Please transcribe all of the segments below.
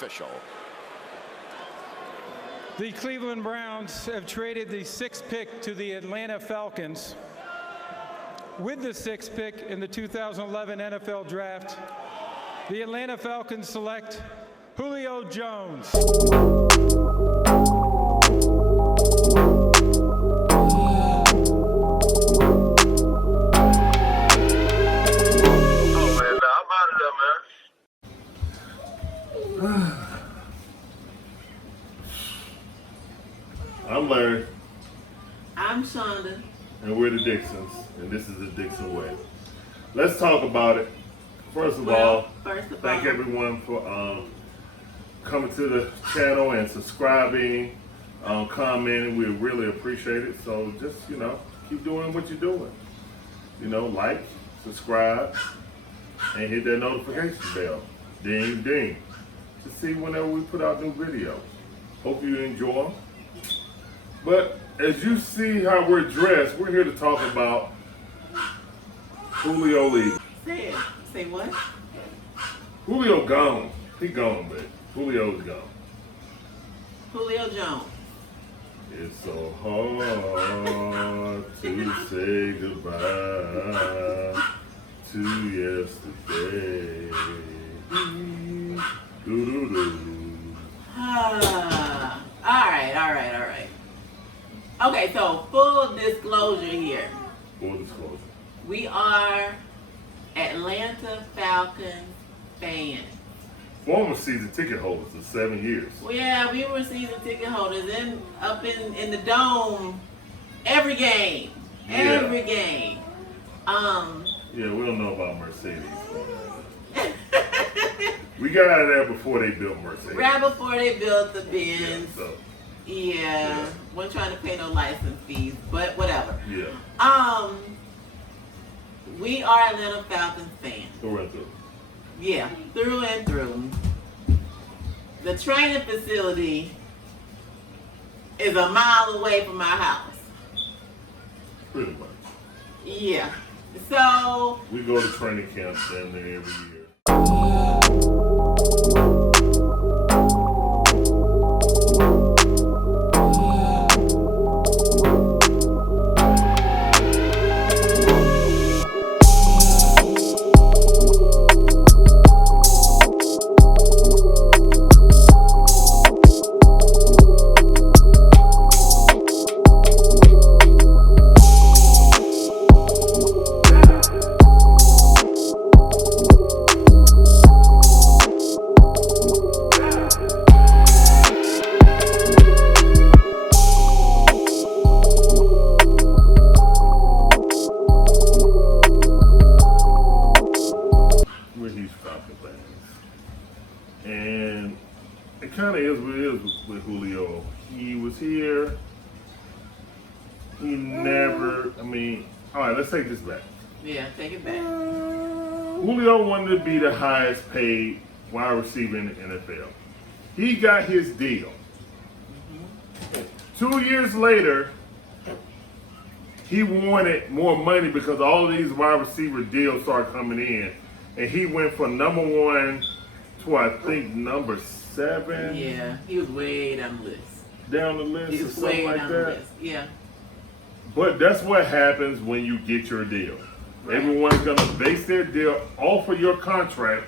official. The Cleveland Browns have traded the 6th pick to the Atlanta Falcons. With the 6th pick in the 2011 NFL Draft, the Atlanta Falcons select Julio Jones. I'm Larry. I'm Shonda. And we're the Dixons, and this is the Dixon Way. Let's talk about it. First of all, thank everyone for coming to the channel and subscribing, commenting. We really appreciate it. So just, keep doing what you're doing. Like, subscribe, and hit that notification bell. Ding, ding. To see whenever we put out new videos. Hope you enjoy them. But as you see how we're dressed, we're here to talk about Julio leaving. Say it. Say what? Julio gone. He gone, but Julio's gone. Julio Jones. It's so hard to say goodbye to yesterday. Doo-doo-doo. All right. Okay, so full disclosure here. Full disclosure. We are Atlanta Falcons fans. Former season ticket holders for 7 years. Well, yeah, we were season ticket holders up in the dome every game. Every game. Yeah, we don't know about Mercedes. We got out of there before they built Mercedes. Right before they built the Benz. Yeah. Wasn't trying to pay no license fees, but whatever. Yeah. We are Atlanta Falcons fans. Through and through. Yeah, through and through. The training facility is a mile away from our house. Pretty much. Yeah. So we go to training camps down there every year. And it kind of is what it is with Julio. He was here. He never, all right, let's take this back. Yeah, take it back. Julio wanted to be the highest paid wide receiver in the NFL. He got his deal. 2 years later, he wanted more money because all of these wide receiver deals started coming in. And he went from number 1 to I think number 7. Yeah, he was way down the list. Down the list or something like that. Yeah. But that's what happens when you get your deal. Right. Everyone's gonna base their deal off of your contract,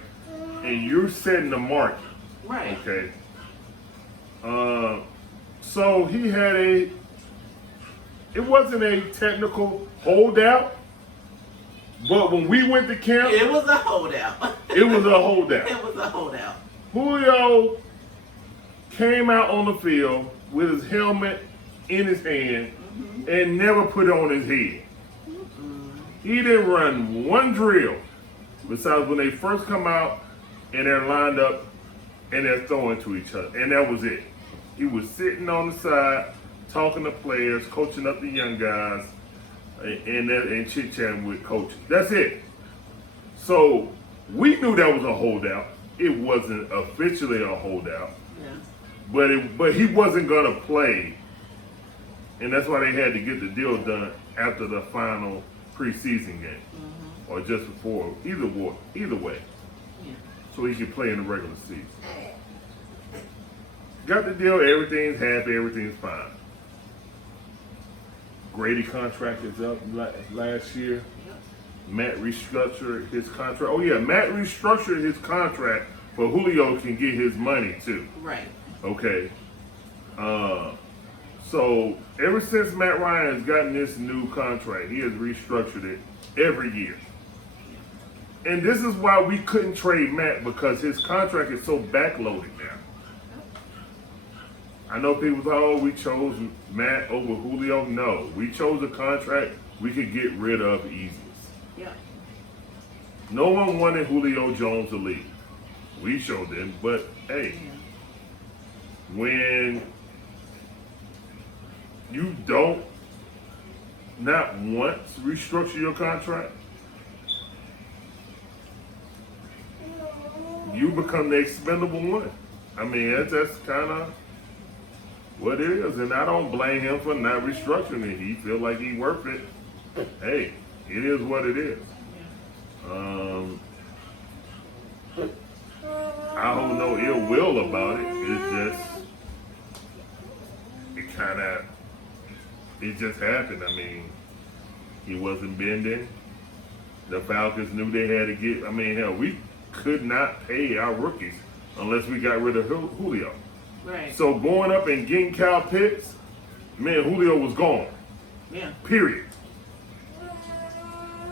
and you're setting the market. Right. Okay. So he had it wasn't a technical holdout. But when we went to camp, it was a holdout. It was a holdout. It was a holdout. Julio came out on the field with his helmet in his hand and never put it on his head. He didn't run one drill besides when they first come out and they're lined up and they're throwing to each other. And that was it. He was sitting on the side, talking to players, coaching up the young guys, and chit-chatting with coaches. That's it. So we knew that was a holdout. It wasn't officially a holdout. Yeah. But he wasn't gonna play. And that's why they had to get the deal done after the final preseason game. Or just before. Either way. Yeah. So he could play in the regular season. got the deal. Everything's happy. Everything's fine. Grady contract is up last year. Matt restructured his contract. Oh yeah, Matt restructured his contract, but Julio can get his money too. Right. Okay. So ever since Matt Ryan has gotten this new contract, he has restructured it every year. And this is why we couldn't trade Matt, because his contract is so backloaded now. I know people say, oh, we chose Matt over Julio. No, we chose a contract we could get rid of easy. Yeah. No one wanted Julio Jones to leave. We showed them, but hey, when you don't not once restructure your contract, you become the expendable one. I mean, that's kind of what it is, and I don't blame him for not restructuring it. He feel like he worth it. Hey, it is what it is. I hold no ill will about it. It just happened. I mean, he wasn't bending. The Falcons knew they had to get. I mean, hell, we could not pay our rookies unless we got rid of Julio. Right. So going up and getting Kyle Pitts, man, Julio was gone. Yeah. Period.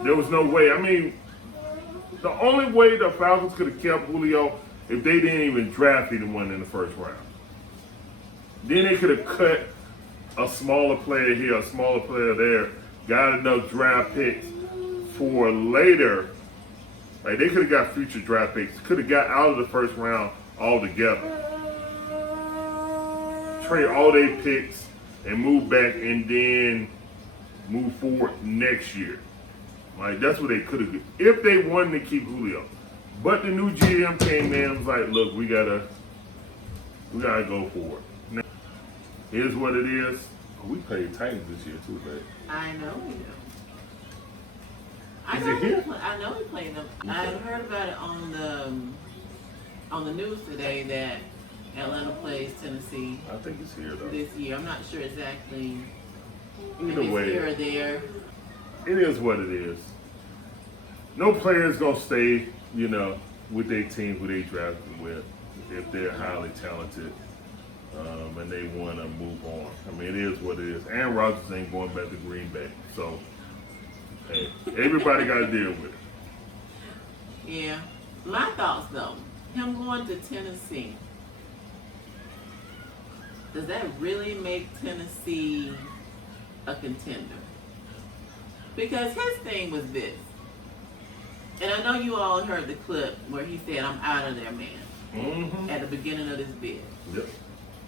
There was no way. I mean, the only way the Falcons could have kept Julio if they didn't even draft anyone in the first round. Then they could have cut a smaller player here, a smaller player there, got enough draft picks for later. Like, they could have got future draft picks, could have got out of the first round altogether. Trade all their picks and move back and then move forward next year. Like, that's what they could have done if they wanted to keep Julio. But the new GM came in and was like, look, we gotta go for it. Now, here's what it is. We played Titans this year too, babe. I know we do. Is it here? I know we played them. I heard about it on the news today that Atlanta plays Tennessee I think it's here though. this year. I'm not sure exactly Either if it's way, here or there. it is what it is. No player's gonna stay, with their team who they drafted with if they're highly talented and they want to move on. I mean, it is what it is. Aaron Rodgers ain't going back to Green Bay, so hey, everybody got to deal with it. Yeah. My thoughts though, him going to Tennessee, does that really make Tennessee a contender? Because his thing was this, and I know you all heard the clip where he said, I'm out of there, man, at the beginning of this bid. Yep.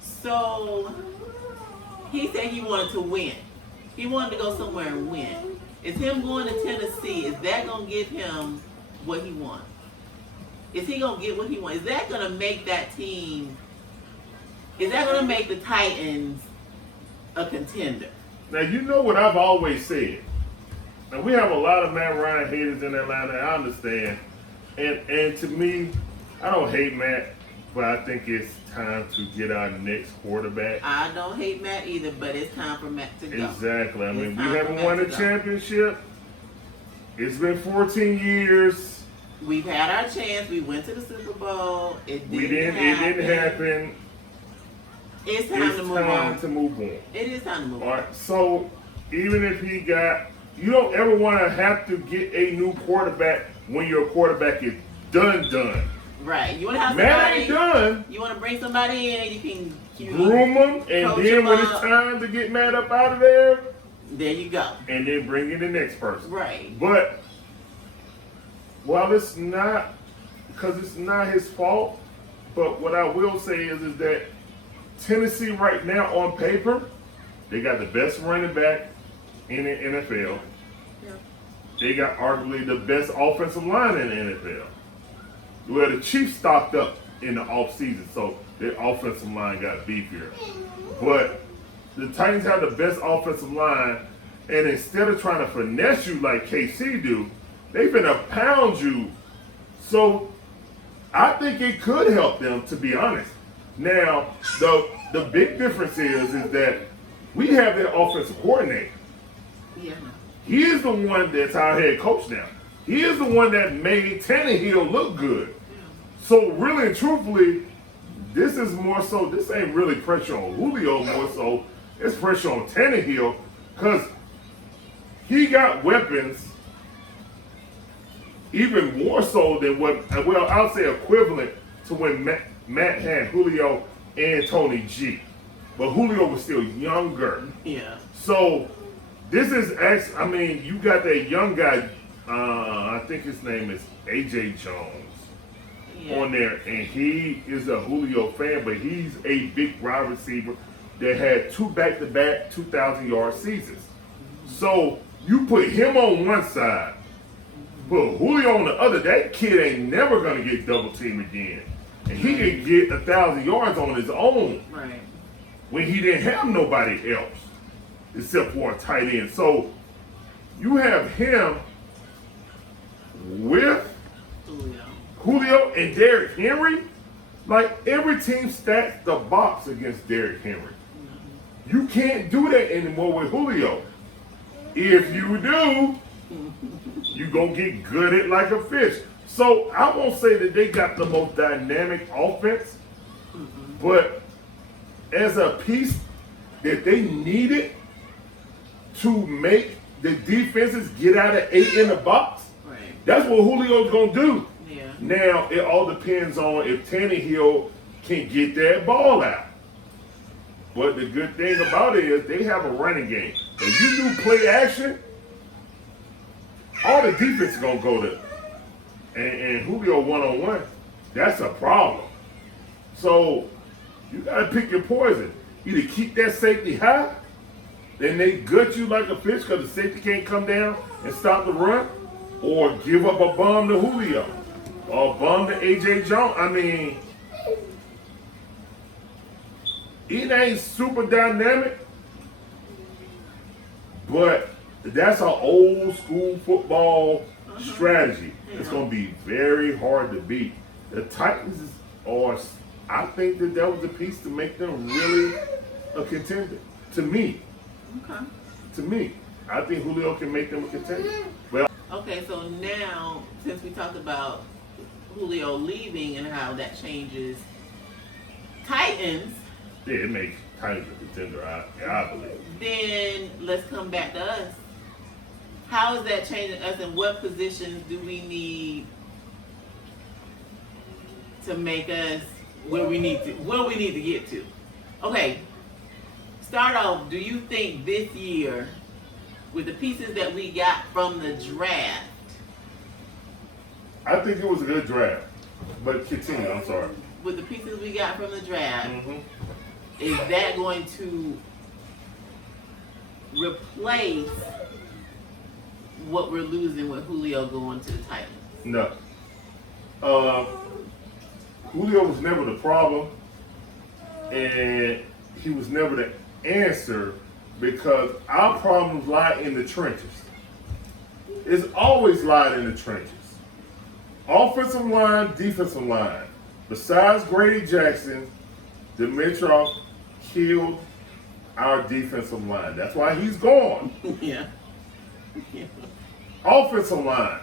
So, he said he wanted to win. He wanted to go somewhere and win. Is him going to Tennessee, is that going to give him what he wants? Is he going to get what he wants? Is that going to make that team, is that going to make the Titans a contender? Now, you know what I've always said. Now, we have a lot of Matt Ryan haters in Atlanta, I understand. And to me, I don't hate Matt, but I think it's time to get our next quarterback. I don't hate Matt either, but it's time for Matt to go. Exactly. I mean, It's we time haven't for won Matt a to go. championship. It's been 14 years. We've had our chance. We went to the Super Bowl. It didn't happen. It's time It's to move time on. to move on. It is time to move All on. right. So even if he got, you don't ever want to have to get a new quarterback when your quarterback is done. Right. You want to have Matt ain't somebody. done. You want to bring somebody in. You can Groom him, and coach then him when it's up. time to get Matt up out of there, There you go. and then bring in the next person. Right. But while it's not, because it's not his fault, but what I will say is that Tennessee right now on paper, they got the best running back in the NFL. Yeah. They got arguably the best offensive line in the NFL. Well, the Chiefs stocked up in the offseason, so their offensive line got beefier. But the Titans have the best offensive line, and instead of trying to finesse you like KC do, they've been to pound you. So I think it could help them, to be honest. Now, the big difference is that we have that offensive coordinator. Yeah. He is the one that's our head coach now. He is the one that made Tannehill look good. So really and truthfully, this is more so, this ain't really pressure on Julio more so, it's pressure on Tannehill because he got weapons even more so than what, well, I'll say equivalent to when Matt had Julio and Tony G. But Julio was still younger. Yeah. So this is actually, I mean, you got that young guy, I think his name is AJ Jones. Yeah. On there, and he is a Julio fan, but he's a big wide receiver that had 2 back-to-back 2,000-yard seasons. So you put him on one side, put Julio on the other. That kid ain't never gonna get double teamed again, and he could get 1,000 yards on his own. Right. When he didn't have nobody else except for a tight end. So you have him with Julio and Derrick Henry. Like, every team stacks the box against Derrick Henry. You can't do that anymore with Julio. If you do, you're going to get gutted like a fish. So I won't say that they got the most dynamic offense, but as a piece that they needed to make the defenses get out of 8 in the box, Right. that's what Julio's going to do. Yeah. Now, it all depends on if Tannehill can get that ball out. But the good thing about it is they have a running game. If you do play action, all the defense is going to go to. And Julio one-on-one, that's a problem. So you got to pick your poison. Either keep that safety high, then they gut you like a fish because the safety can't come down and stop the run, or give up a bomb to Julio or a bomb to AJ Jones. I mean, it ain't super dynamic, but that's an old school football strategy. It's going to be very hard to beat. The Titans are, I think that was the piece to make them really a contender. To me. Okay. To me. I think Julio can make them a contender. Well, Okay, so now, since we talked about Julio leaving and how that changes Titans, yeah, it makes Titans a contender, I believe. then let's come back to us. How is that changing us, and what positions do we need to make us where we need to get to? Okay, start off, do you think this year, with the pieces that we got from the draft, I think it was a good draft. But continue, I'm sorry. with the pieces we got from the draft, Mm-hmm. is that going to replace what we're losing with Julio going to the Titans? No. Julio was never the problem, and he was never the answer, because our problems lie in the trenches. It's always lied in the trenches. Offensive line, defensive line. Besides Grady Jackson, Dimitrov killed our defensive line. That's why he's gone. Yeah. Offensive line.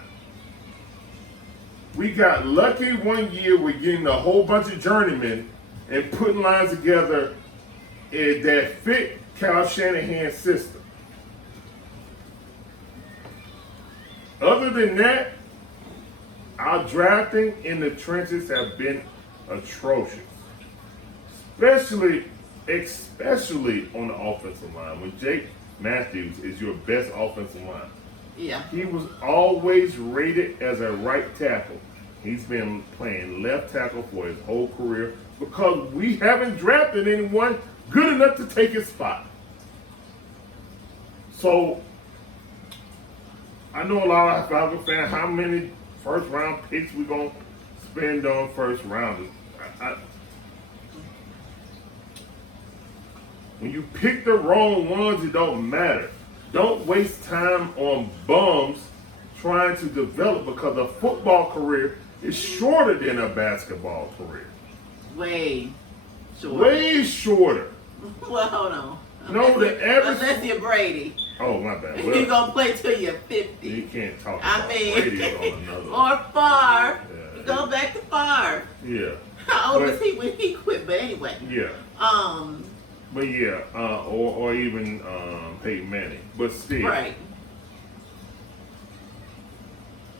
We got lucky one year with getting a whole bunch of journeymen and putting lines together that fit Kyle Shanahan's system. Other than that, our drafting in the trenches have been atrocious. Especially on the offensive line, when Jake Matthews is your best offensive line. Yeah. He was always rated as a right tackle. He's been playing left tackle for his whole career because we haven't drafted anyone good enough to take his spot. So, I know a lot of Falcons fans, how many first round picks we going to spend on first rounders. When you pick the wrong ones, it don't matter. Don't waste time on bums trying to develop, because a football career is shorter than a basketball career. Way. Short. Way shorter. Well, hold on. No, the average. Unless you're Brady. Oh, my bad. You're going to play till you're 50. You can't talk I about mean, Brady on another. or Favre. Yeah, Go back to Favre. Yeah. How old was he when he quit? But anyway. Yeah. But yeah, or even Peyton Manning. But still, Right.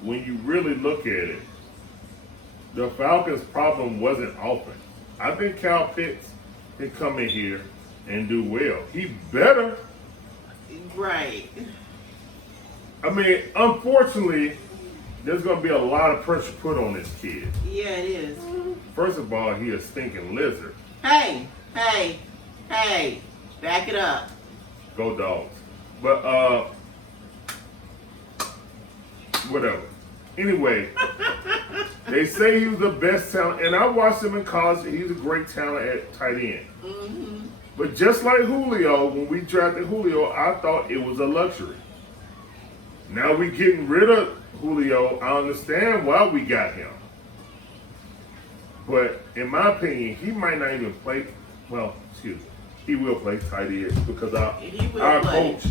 when you really look at it, the Falcons' problem wasn't offense. I think Kyle Pitts can come in here and do well. He better. Right. I mean, unfortunately, there's going to be a lot of pressure put on this kid. Yeah, it is. First of all, he a stinking lizard. Hey, back it up. Go Dogs. But, whatever. Anyway, they say he was the best talent, and I watched him in college. He's a great talent at tight end. Mm-hmm. But just like Julio, when we drafted Julio, I thought it was a luxury. Now we getting rid of Julio. I understand why we got him. But in my opinion, he might not even play. Well, excuse me. He will play tight end because our coach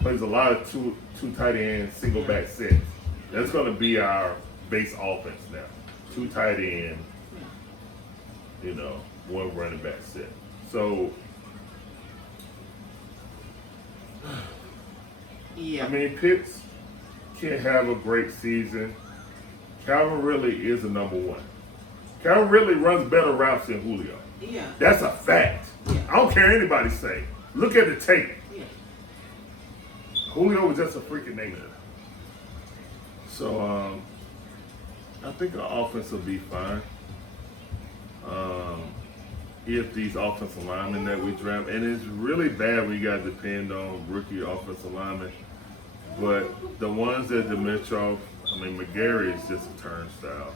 plays a lot of two tight end single back sets. That's going to be our base offense now. 2 tight end, you know, 1 running back set. So, Yeah. I mean, Pitts can have a great season. Calvin really is a number 1. Calvin really runs better routes than Julio. Yeah. That's a fact. Yeah. I don't care anybody say. Look at the tape. Yeah. Julio was just a freaking name. So, I think our offense will be fine. If these offensive linemen that we draft, and it's really bad we got to depend on rookie offensive linemen, but the ones that Dimitrov, I mean, McGarry is just a turnstile.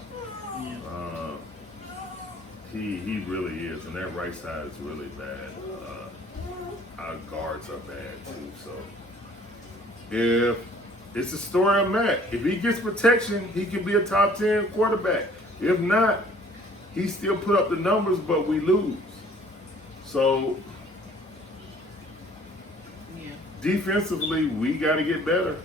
He really is, and that right side is really bad. Our guards are bad too. So if it's the story of Matt, if he gets protection, he can be a top 10 quarterback. If not, he still put up the numbers, but we lose. So Yeah. defensively, we got to get better.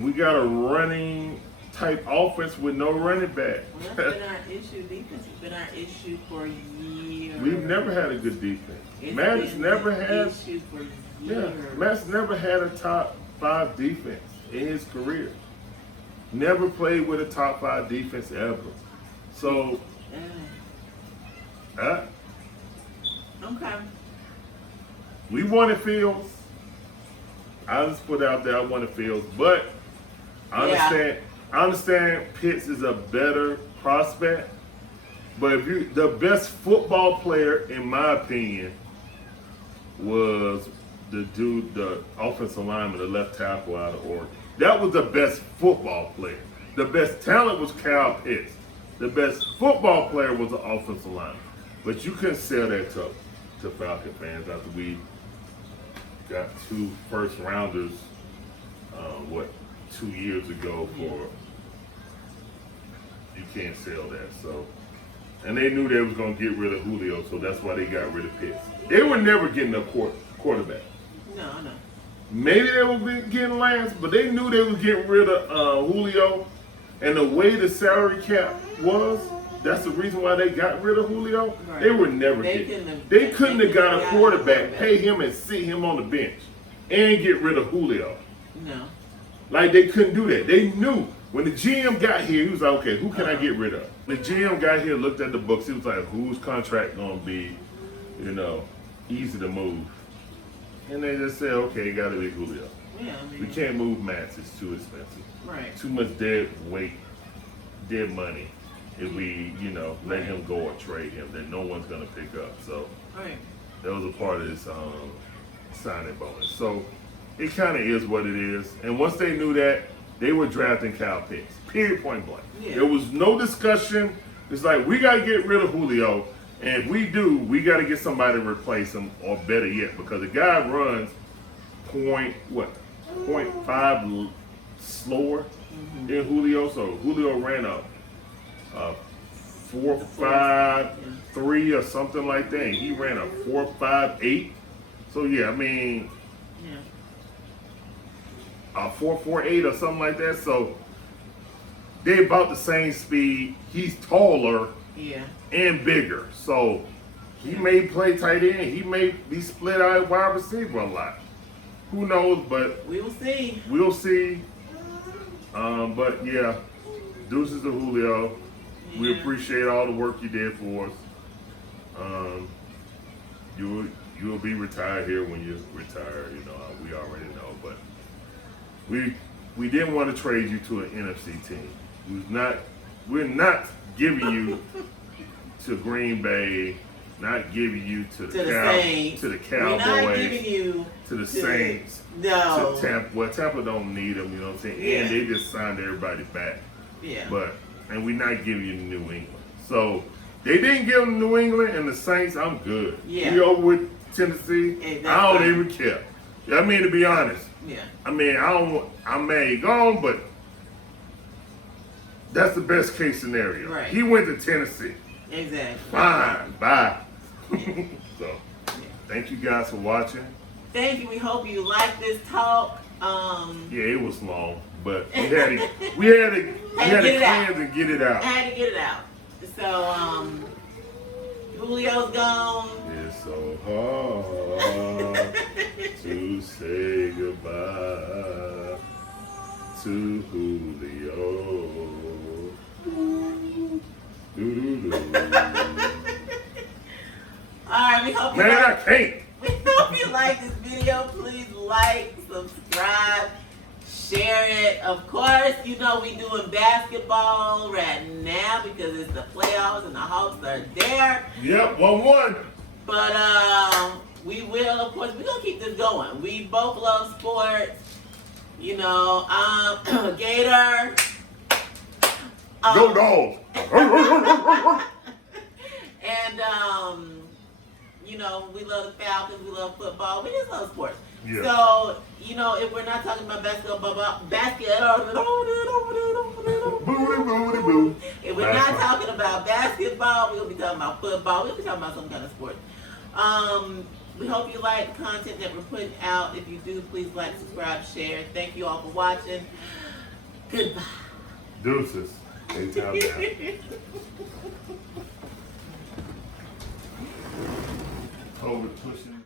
We got a running type offense with no running back. Well, that's been our issue. Defense has been our issue for years. We've never had a good defense. It's Matt's been never an had. issue for Yeah, years. Matt's never had a top 5 defense in his career. Never played with a top 5 defense ever. So, Okay. we wanted Fields. I just put out there I wanted Fields, but I understand Pitts is a better prospect. But if the best football player, in my opinion, was the offensive lineman, the left tackle out of Oregon. That was the best football player. The best talent was Kyle Pitts. The best football player was the offensive lineman. But you couldn't sell that to Falcon fans after we got 2 first rounders, 2 years ago for, you can't sell that. So, and they knew they was going to get rid of Julio, so that's why they got rid of Pitts. They were never getting a quarterback. No. Maybe they were getting Lance, but they knew they was getting rid of Julio. And the way the salary cap was, that's the reason why they got rid of Julio. Right. They were never they couldn't have got a quarterback, pay him and sit him on the bench, and get rid of Julio. No. Like, they couldn't do that. They knew. When the GM got here, he was like, okay, who can I get rid of? The GM got here, looked at the books, he was like, whose contract gonna be, easy to move? And they just said, okay, it gotta be Julio. Yeah, We can't move Max, it's too expensive. Right. Too much dead money if we, let him go or trade him that no one's gonna pick up. So Right. that was a part of this signing bonus. So it kind of is what it is. And once they knew that, they were drafting Kyle Pitts. Period, point blank. Yeah. There was no discussion. It's like, we got to get rid of Julio. And if we do, we got to get somebody to replace him, or better yet, because the guy runs 0.5 slower than Julio. So Julio ran a 4.53 or something like that. And he ran a 4.58. So yeah, I mean, a 4.48 or something like that. So they about the same speed. He's taller and bigger. So he may play tight end. He may be split out wide receiver a lot. Who knows? But we will see. We'll see. But yeah, deuces to Julio. Yeah. We appreciate all the work you did for us. You'll be retired here when you retire. You know, we already know. But we didn't want to trade you to an NFC team. We're not giving you to Green Bay. Not giving you to the Saints. to the Cowboys. We're not giving you to the Saints. No. To Tampa. Well, Tampa don't need them, you know what I'm saying? Yeah. And they just signed everybody back. Yeah. And we're not giving you New England. So they didn't give them New England and the Saints. I'm good. Yeah. We over with Tennessee. I don't even care. I mean, to be honest. Yeah. I mean, I'm mad he gone, but that's the best case scenario. Right. He went to Tennessee. Exactly. Fine. Bye. Yeah. So, thank you guys for watching. Thank you. We hope you like this talk. Yeah, it was long, but we had to cleanse and get it out. I had to get it out. So, Julio's gone. It's so hard to say goodbye to Julio. Doo-doo-doo. Alright, we hope you Man, I can't. We hope you like this video. Please like, subscribe, share it. Of course, you know we doing basketball right now because it's the playoffs and the Hawks are there. Yep, 1-1. But we will, of course, we're gonna keep this going. We both love sports. You know, Gator. Go Dogs. And you know, we love the Falcons, we love football, we just love sports. Yeah. So, you know, if we're not talking about basketball, if we're not talking about basketball, we're gonna be talking about football, we'll be talking about some kind of sport. We hope you like the content that we're putting out. If you do, please like, subscribe, share. Thank you all for watching. Goodbye. Deuces. Anytime now. COVID pushing.